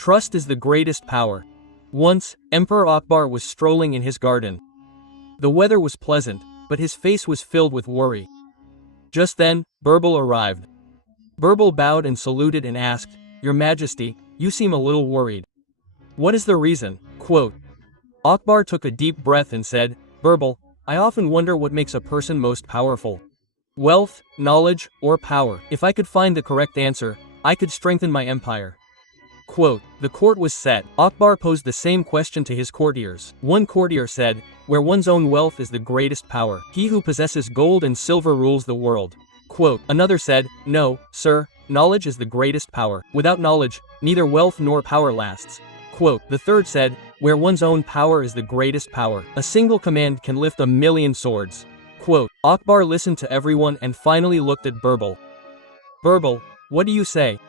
Trust is the greatest power. Once, Emperor Akbar was strolling in his garden. The weather was pleasant, but his face was filled with worry. Just then, Birbal arrived. Birbal bowed and saluted and asked, "Your Majesty, you seem a little worried. What is the reason?" Quote. Akbar took a deep breath and said, "Birbal, I often wonder what makes a person most powerful. Wealth, knowledge, or power. If I could find the correct answer, I could strengthen my empire." Quote. The court was set. Akbar posed the same question to his courtiers. One courtier said, "Where one's own wealth is the greatest power. He who possesses gold and silver rules the world." Quote. Another said, "No, sir, knowledge is the greatest power. Without knowledge, neither wealth nor power lasts." Quote. The third said, "Where one's own power is the greatest power. A single command can lift 1,000,000 swords." Quote. Akbar listened to everyone and finally looked at Birbal. "Birbal, what do you say?"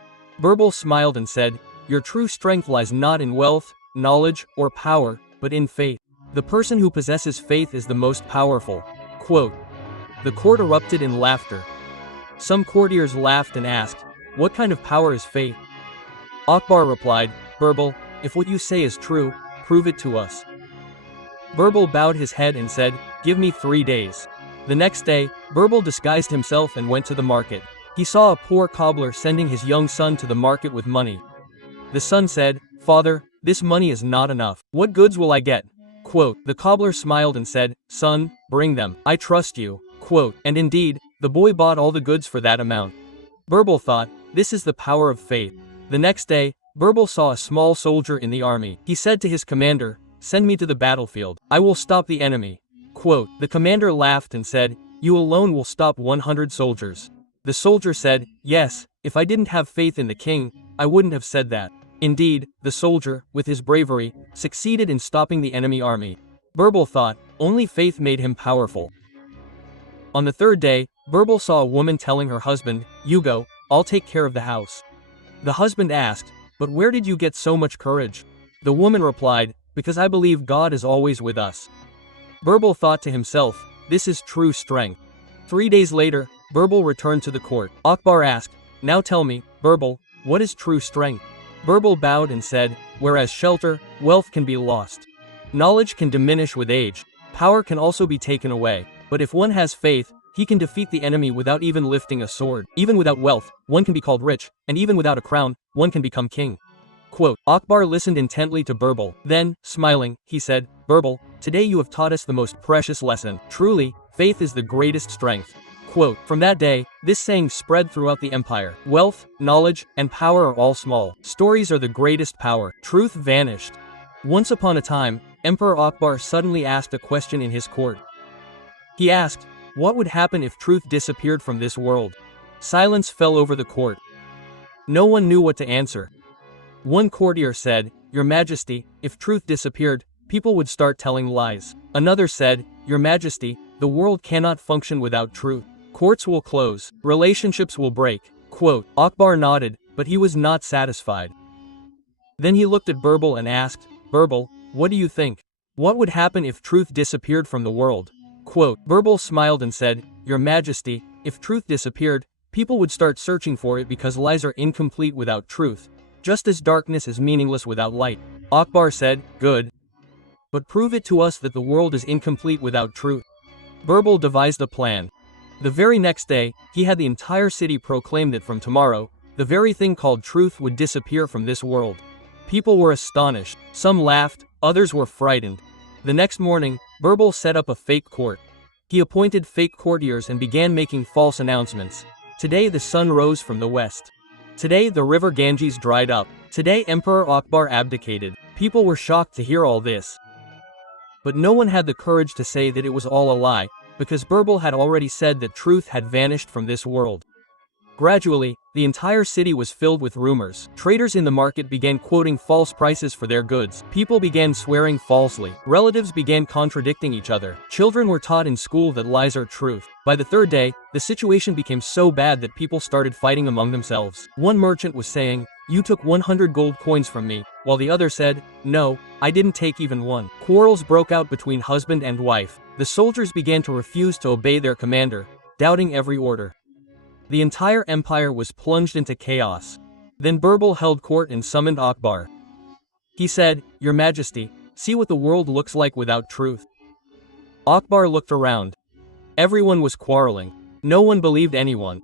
Birbal smiled and said, "Your true strength lies not in wealth, knowledge, or power, but in faith. The person who possesses faith is the most powerful." Quote. The court erupted in laughter. Some courtiers laughed and asked, "What kind of power is faith?" Akbar replied, "Birbal, if what you say is true, prove it to us." Birbal bowed his head and said, "Give me 3 days." The next day, Birbal disguised himself and went to the market. He saw a poor cobbler sending his young son to the market with money. The son said, "Father, this money is not enough. What goods will I get?" Quote. The cobbler smiled and said, "Son, bring them. I trust you." Quote. And indeed, the boy bought all the goods for that amount. Birbal thought, "This is the power of faith." The next day, Birbal saw a small soldier in the army. He said to his commander, "Send me to the battlefield. I will stop the enemy." Quote. The commander laughed and said, "You alone will stop 100 soldiers." The soldier said, "Yes, if I didn't have faith in the king, I wouldn't have said that." Indeed, the soldier, with his bravery, succeeded in stopping the enemy army. Birbal thought, only faith made him powerful. On the third day, Birbal saw a woman telling her husband, "You go, I'll take care of the house." The husband asked, "But where did you get so much courage?" The woman replied, "Because I believe God is always with us." Birbal thought to himself, "This is true strength." 3 days later, Birbal returned to the court. Akbar asked, "Now tell me, Birbal, what is true strength?" Birbal bowed and said, "Whereas shelter, wealth can be lost. Knowledge can diminish with age. Power can also be taken away. But if one has faith, he can defeat the enemy without even lifting a sword. Even without wealth, one can be called rich, and even without a crown, one can become king." Quote. Akbar listened intently to Birbal. Then, smiling, he said, "Birbal, today you have taught us the most precious lesson. Truly, faith is the greatest strength." Quote. From that day, this saying spread throughout the empire. Wealth, knowledge, and power are all small. Stories are the greatest power. Truth vanished. Once upon a time, Emperor Akbar suddenly asked a question in his court. He asked, what would happen if truth disappeared from this world? Silence fell over the court. No one knew what to answer. One courtier said, "Your Majesty, if truth disappeared, people would start telling lies." Another said, "Your Majesty, the world cannot function without truth. Courts will close, relationships will break." Quote. Akbar nodded, but he was not satisfied. Then he looked at Birbal and asked, "Birbal, what do you think? What would happen if truth disappeared from the world?" Quote. Birbal smiled and said, "Your Majesty, if truth disappeared, people would start searching for it because lies are incomplete without truth, just as darkness is meaningless without light." Akbar said, "Good. But prove it to us that the world is incomplete without truth." Birbal devised a plan. The very next day, he had the entire city proclaim that from tomorrow, the very thing called truth would disappear from this world. People were astonished. Some laughed, others were frightened. The next morning, Birbal set up a fake court. He appointed fake courtiers and began making false announcements. Today the sun rose from the west. Today the river Ganges dried up. Today Emperor Akbar abdicated. People were shocked to hear all this. But no one had the courage to say that it was all a lie, because Birbal had already said that truth had vanished from this world. Gradually, the entire city was filled with rumors. Traders in the market began quoting false prices for their goods. People began swearing falsely. Relatives began contradicting each other. Children were taught in school that lies are truth. By the third day, the situation became so bad that people started fighting among themselves. One merchant was saying, "You took 100 gold coins from me," while the other said, "No, I didn't take even one." Quarrels broke out between husband and wife. The soldiers began to refuse to obey their commander, doubting every order. The entire empire was plunged into chaos. Then Birbal held court and summoned Akbar. He said, "Your Majesty, see what the world looks like without truth." Akbar looked around. Everyone was quarreling. No one believed anyone.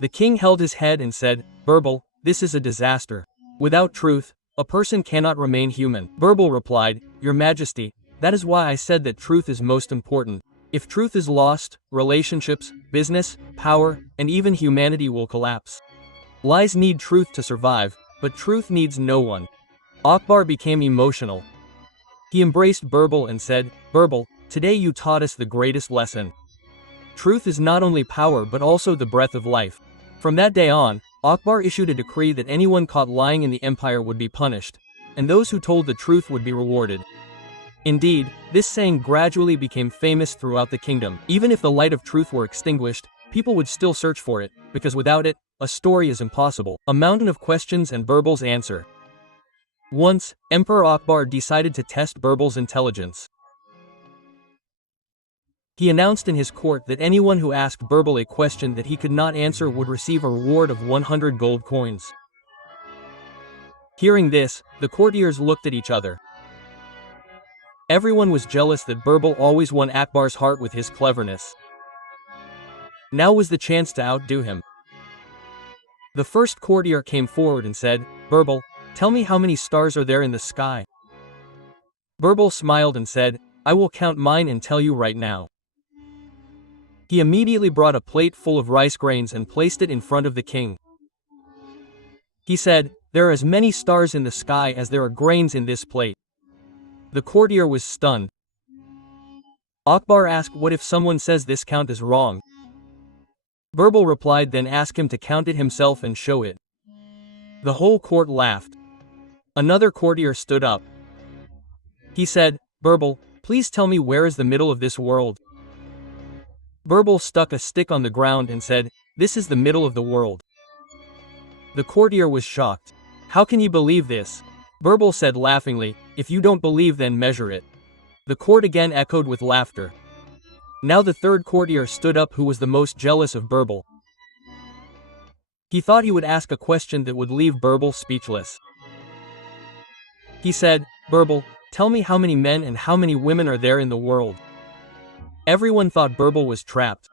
The king held his head and said, "Birbal, this is a disaster. Without truth, a person cannot remain human." Birbal replied, "Your Majesty, that is why I said that truth is most important. If truth is lost, relationships, business, power, and even humanity will collapse. Lies need truth to survive, but truth needs no one." Akbar became emotional. He embraced Birbal and said, "Birbal, today you taught us the greatest lesson. Truth is not only power but also the breath of life." From that day on, Akbar issued a decree that anyone caught lying in the empire would be punished, and those who told the truth would be rewarded. Indeed, this saying gradually became famous throughout the kingdom. Even if the light of truth were extinguished, people would still search for it, because without it, a story is impossible. A mountain of questions and Birbal's answer. Once, Emperor Akbar decided to test Birbal's intelligence. He announced in his court that anyone who asked Birbal a question that he could not answer would receive a reward of 100 gold coins. Hearing this, the courtiers looked at each other. Everyone was jealous that Birbal always won Akbar's heart with his cleverness. Now was the chance to outdo him. The first courtier came forward and said, "Birbal, tell me how many stars are there in the sky." Birbal smiled and said, "I will count mine and tell you right now." He immediately brought a plate full of rice grains and placed it in front of the king. He said, "There are as many stars in the sky as there are grains in this plate." The courtier was stunned. Akbar asked, "What if someone says this count is wrong?" Birbal replied, "Then ask him to count it himself and show it." The whole court laughed. Another courtier stood up. He said, "Birbal, please tell me where is the middle of this world." Birbal stuck a stick on the ground and said, "This is the middle of the world." The courtier was shocked. "How can you believe this?" Birbal said laughingly, "If you don't believe, then measure it." The court again echoed with laughter. Now the third courtier stood up, who was the most jealous of Birbal. He thought he would ask a question that would leave Birbal speechless. He said, "Birbal, tell me how many men and how many women are there in the world." Everyone thought Birbal was trapped.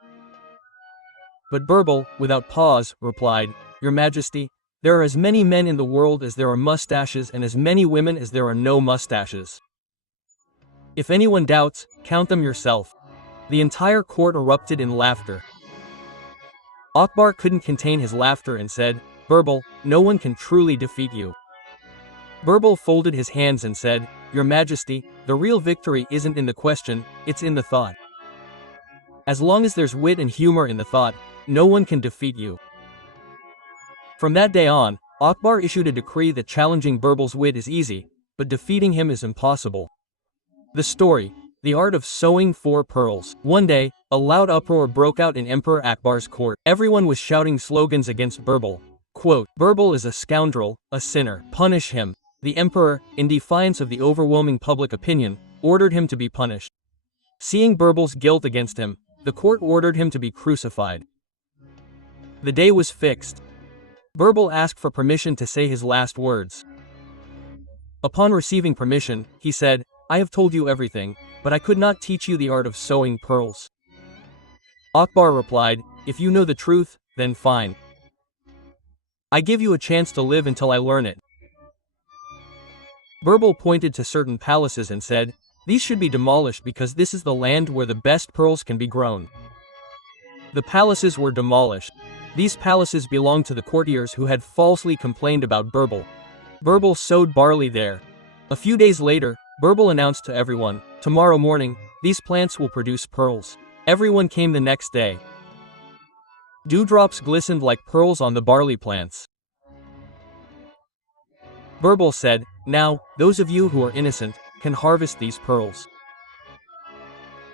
But Birbal, without pause, replied, "Your Majesty, there are as many men in the world as there are mustaches and as many women as there are no mustaches. If anyone doubts, count them yourself." The entire court erupted in laughter. Akbar couldn't contain his laughter and said, "Birbal, no one can truly defeat you." Birbal folded his hands and said, "Your Majesty, the real victory isn't in the question, it's in the thought. As long as there's wit and humor in the thought, no one can defeat you." From that day on, Akbar issued a decree that challenging Birbal's wit is easy, but defeating him is impossible. The story: the art of sewing 4 pearls. One day, a loud uproar broke out in Emperor Akbar's court. Everyone was shouting slogans against Birbal. Quote, "Birbal is a scoundrel, a sinner. Punish him." The emperor, in defiance of the overwhelming public opinion, ordered him to be punished. Seeing Birbal's guilt against him, the court ordered him to be crucified. The day was fixed. Birbal asked for permission to say his last words. Upon receiving permission, he said, "I have told you everything, but I could not teach you the art of sewing pearls." Akbar replied, "If you know the truth, then fine. I give you a chance to live until I learn it." Birbal pointed to certain palaces and said, "These should be demolished because this is the land where the best pearls can be grown." The palaces were demolished. These palaces belonged to the courtiers who had falsely complained about Birbal. Birbal sowed barley there. A few days later, Birbal announced to everyone, "Tomorrow morning, these plants will produce pearls." Everyone came the next day. Dewdrops glistened like pearls on the barley plants. Birbal said, "Now, those of you who are innocent, can harvest these pearls.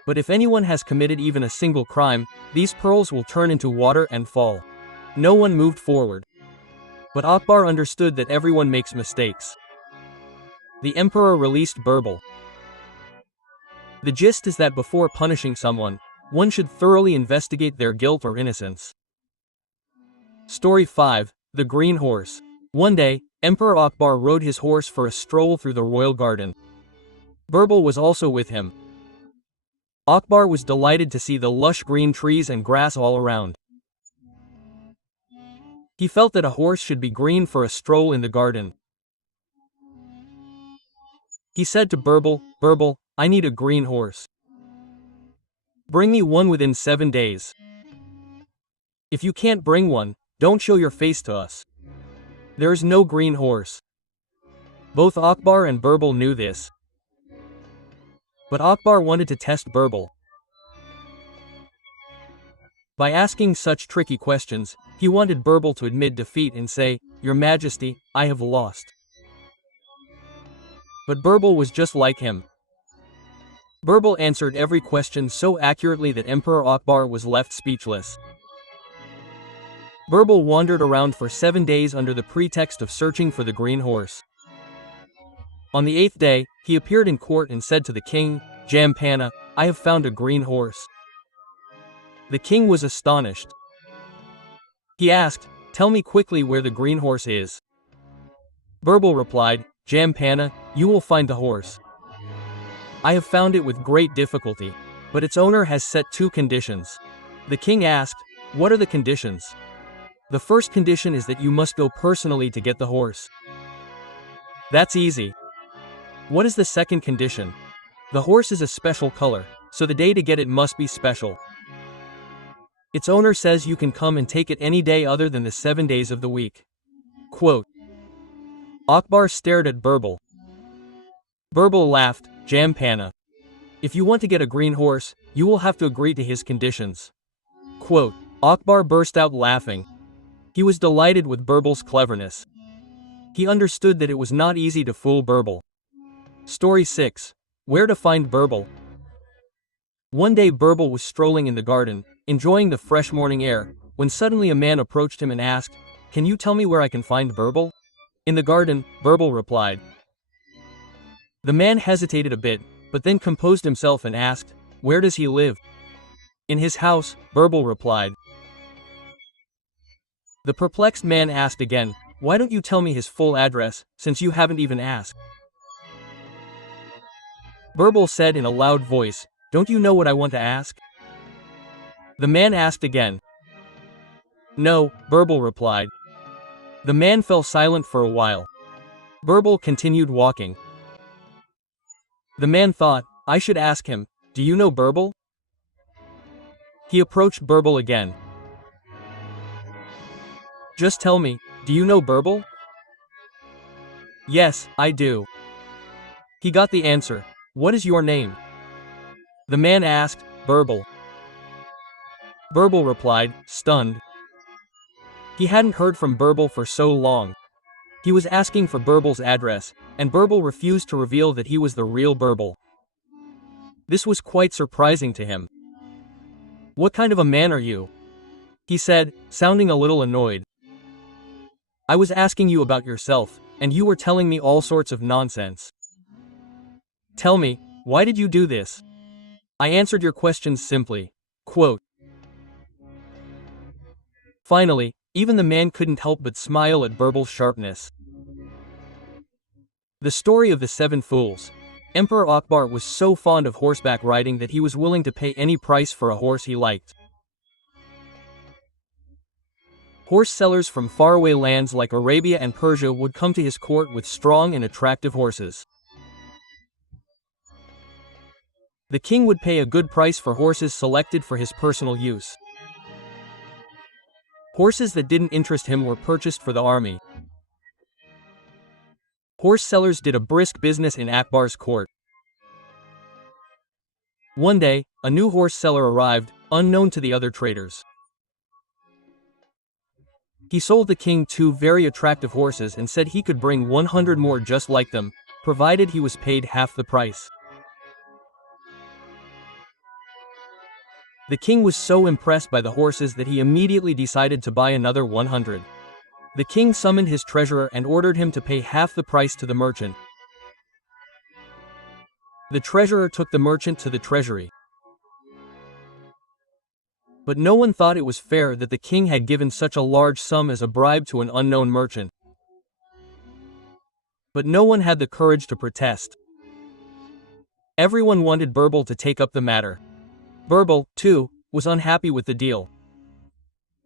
But if anyone has committed even a single crime, these pearls will turn into water and fall." No one moved forward. But Akbar understood that everyone makes mistakes. The emperor released Birbal. The gist is that before punishing someone, one should thoroughly investigate their guilt or innocence. Story 5: The Green Horse. One day, Emperor Akbar rode his horse for a stroll through the royal garden. Birbal was also with him. Akbar was delighted to see the lush green trees and grass all around. He felt that a horse should be green for a stroll in the garden. He said to Birbal, "Birbal, I need a green horse. Bring me one within 7 days. If you can't bring one, don't show your face to us. There is no green horse." Both Akbar and Birbal knew this. But Akbar wanted to test Birbal. By asking such tricky questions, he wanted Birbal to admit defeat and say, "Your Majesty, I have lost." But Birbal was just like him. Birbal answered every question so accurately that Emperor Akbar was left speechless. Birbal wandered around for 7 days under the pretext of searching for the green horse. On the 8th day, he appeared in court and said to the king, "Jampana, I have found a green horse." The king was astonished. He asked, "Tell me quickly where the green horse is." Birbal replied, "Jampana, you will find the horse. I have found it with great difficulty, but its owner has set 2 conditions." The king asked, "What are the conditions?" "The first condition is that you must go personally to get the horse." "That's easy." "What is the second condition?" "The horse is a special color, so the day to get it must be special. Its owner says you can come and take it any day other than the 7 days of the week." Quote. Akbar stared at Birbal. Birbal laughed, "Jampana. If you want to get a green horse, you will have to agree to his conditions." Quote. Akbar burst out laughing. He was delighted with Birbal's cleverness. He understood that it was not easy to fool Birbal. Story 6. Where to find Birbal. One day Birbal was strolling in the garden, enjoying the fresh morning air, when suddenly a man approached him and asked, "Can you tell me where I can find Birbal?" "In the garden," Birbal replied. The man hesitated a bit, but then composed himself and asked, "Where does he live?" "In his house," Birbal replied. The perplexed man asked again, "Why don't you tell me his full address, since you haven't even asked?" Birbal said in a loud voice, "Don't you know what I want to ask?" The man asked again. "No," Birbal replied. The man fell silent for a while. Birbal continued walking. The man thought, "I should ask him, 'Do you know Birbal?'" He approached Birbal again. "Just tell me, do you know Birbal?" "Yes, I do." He got the answer. "What is your name?" The man asked, "Birbal." Birbal replied, stunned. He hadn't heard from Birbal for so long. He was asking for Birbal's address, and Birbal refused to reveal that he was the real Birbal. This was quite surprising to him. "What kind of a man are you?" he said, sounding a little annoyed. "I was asking you about yourself, and you were telling me all sorts of nonsense. Tell me, why did you do this?" "I answered your questions simply." Quote. Finally, even the man couldn't help but smile at Birbal's sharpness. The story of the 7 fools. Emperor Akbar was so fond of horseback riding that he was willing to pay any price for a horse he liked. Horse sellers from faraway lands like Arabia and Persia would come to his court with strong and attractive horses. The king would pay a good price for horses selected for his personal use. Horses that didn't interest him were purchased for the army. Horse sellers did a brisk business in Akbar's court. One day, a new horse seller arrived, unknown to the other traders. He sold the king 2 very attractive horses and said he could bring 100 more just like them, provided he was paid half the price. The king was so impressed by the horses that he immediately decided to buy another 100. The king summoned his treasurer and ordered him to pay half the price to the merchant. The treasurer took the merchant to the treasury. But no one thought it was fair that the king had given such a large sum as a bribe to an unknown merchant. but no one had the courage to protest. Everyone wanted Birbal to take up the matter. Birbal, too, was unhappy with the deal.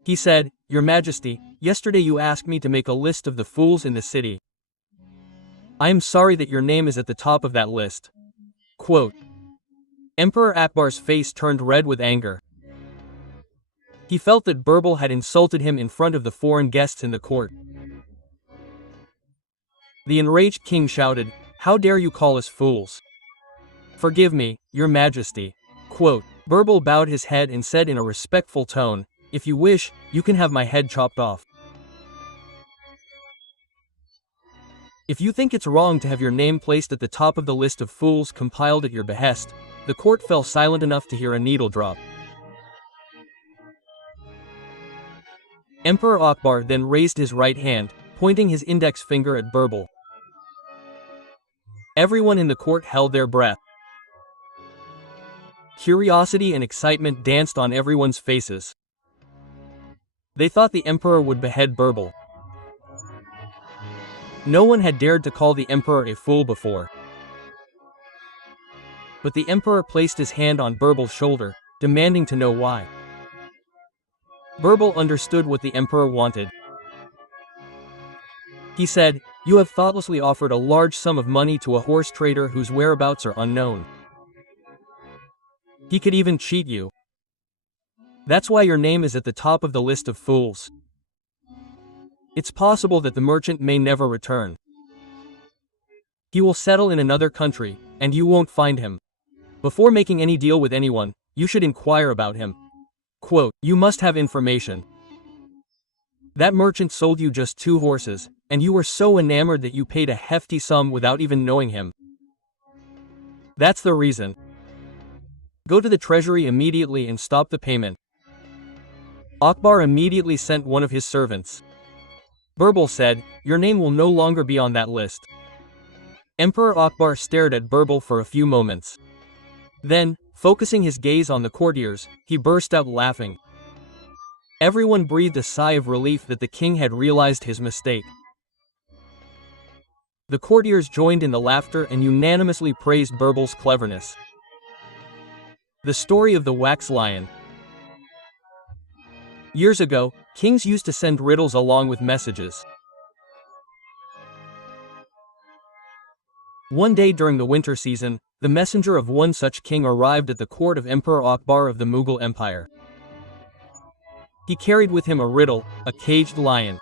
He said, "Your Majesty, yesterday you asked me to make a list of the fools in the city. I am sorry that your name is at the top of that list." Quote. Emperor Akbar's face turned red with anger. He felt that Birbal had insulted him in front of the foreign guests in the court. The enraged king shouted, "How dare you call us fools? Forgive me, your Majesty." Quote. Birbal bowed his head and said in a respectful tone, "If you wish, you can have my head chopped off. If you think it's wrong to have your name placed at the top of the list of fools compiled at your behest." The court fell silent enough to hear a needle drop. Emperor Akbar then raised his right hand, pointing his index finger at Birbal. Everyone in the court held their breath. Curiosity and excitement danced on everyone's faces. They thought the emperor would behead Birbal. No one had dared to call the emperor a fool before. But the emperor placed his hand on Birbal's shoulder, demanding to know why. Birbal understood what the emperor wanted. He said, "You have thoughtlessly offered a large sum of money to a horse trader whose whereabouts are unknown. He could even cheat you. That's why your name is at the top of the list of fools. It's possible that the merchant may never return. He will settle in another country, and you won't find him. Before making any deal with anyone, you should inquire about him. Quote, you must have information. That merchant sold you just 2 horses, and you were so enamored that you paid a hefty sum without even knowing him. That's the reason. Go to the treasury immediately and stop the payment." Akbar immediately sent one of his servants. Birbal said, "Your name will no longer be on that list." Emperor Akbar stared at Birbal for a few moments. Then, focusing his gaze on the courtiers, he burst out laughing. Everyone breathed a sigh of relief that the king had realized his mistake. The courtiers joined in the laughter and unanimously praised Birbal's cleverness. The story of the wax lion. Years ago, kings used to send riddles along with messages. One day during the winter season, the messenger of one such king arrived at the court of Emperor Akbar of the Mughal Empire. He carried with him a riddle, a caged lion.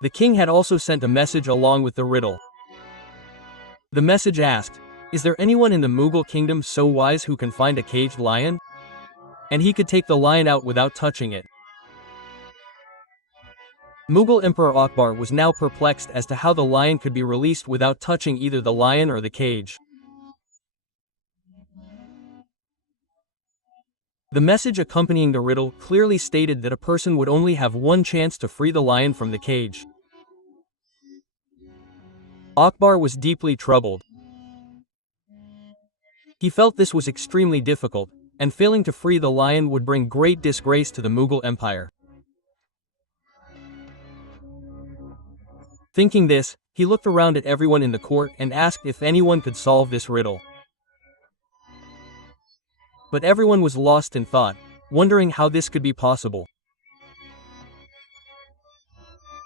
The king had also sent a message along with the riddle. The message asked, "Is there anyone in the Mughal kingdom so wise who can find a caged lion? And he could take the lion out without touching it." Mughal Emperor Akbar was now perplexed as to how the lion could be released without touching either the lion or the cage. The message accompanying the riddle clearly stated that a person would only have one chance to free the lion from the cage. Akbar was deeply troubled. He felt this was extremely difficult, and failing to free the lion would bring great disgrace to the Mughal Empire. Thinking this, he looked around at everyone in the court and asked if anyone could solve this riddle. But everyone was lost in thought, wondering how this could be possible.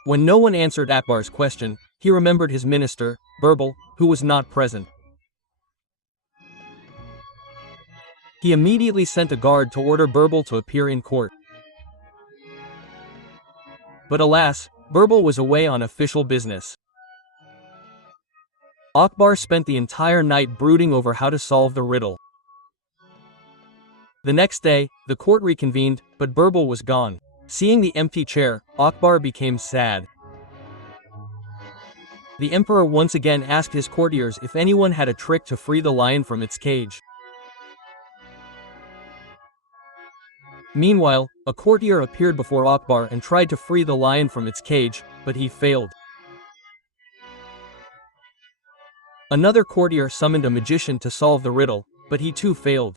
When no one answered Akbar's question, he remembered his minister, Birbal, who was not present. He immediately sent a guard to order Birbal to appear in court. But alas, Birbal was away on official business. Akbar spent the entire night brooding over how to solve the riddle. The next day, the court reconvened, but Birbal was gone. Seeing the empty chair, Akbar became sad. The emperor once again asked his courtiers if anyone had a trick to free the lion from its cage. Meanwhile, a courtier appeared before Akbar and tried to free the lion from its cage, but he failed. Another courtier summoned a magician to solve the riddle, but he too failed.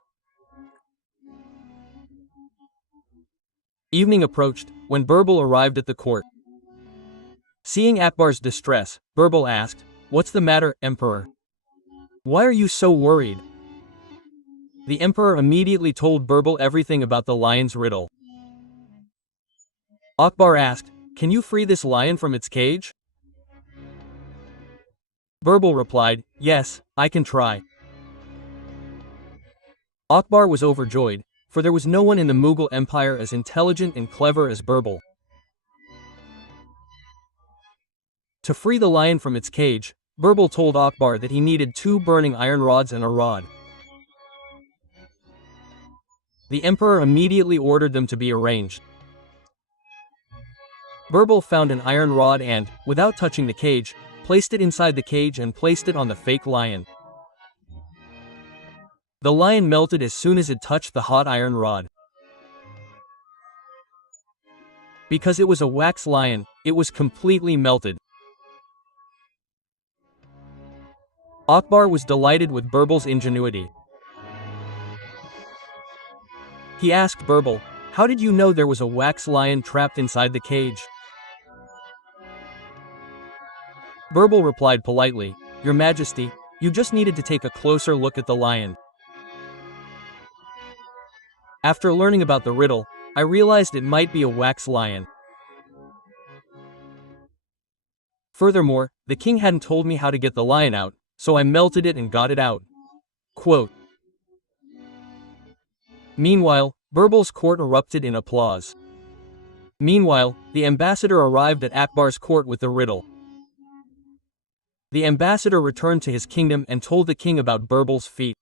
Evening approached, when Birbal arrived at the court. Seeing Akbar's distress, Birbal asked, "What's the matter, Emperor? Why are you so worried?" The emperor immediately told Birbal everything about the lion's riddle. Akbar asked, "Can you free this lion from its cage?" Birbal replied, "Yes, I can try." Akbar was overjoyed, for there was no one in the Mughal Empire as intelligent and clever as Birbal. To free the lion from its cage, Birbal told Akbar that he needed 2 burning iron rods and a rod. The emperor immediately ordered them to be arranged. Birbal found an iron rod and, without touching the cage, placed it inside the cage and placed it on the fake lion. The lion melted as soon as it touched the hot iron rod. Because it was a wax lion, it was completely melted. Akbar was delighted with Birbal's ingenuity. He asked Birbal, "How did you know there was a wax lion trapped inside the cage?" Birbal replied politely, "Your Majesty, you just needed to take a closer look at the lion. After learning about the riddle, I realized it might be a wax lion. Furthermore, the king hadn't told me how to get the lion out, so I melted it and got it out." Quote. Meanwhile, Birbal's court erupted in applause. Meanwhile, the ambassador arrived at Akbar's court with the riddle. The ambassador returned to his kingdom and told the king about Birbal's feat.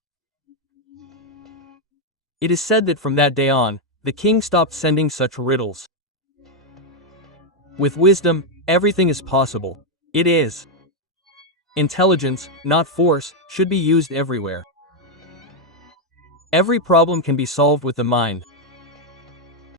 It is said that from that day on, the king stopped sending such riddles. With wisdom, everything is possible. It is. Intelligence, not force, should be used everywhere. Every problem can be solved with the mind.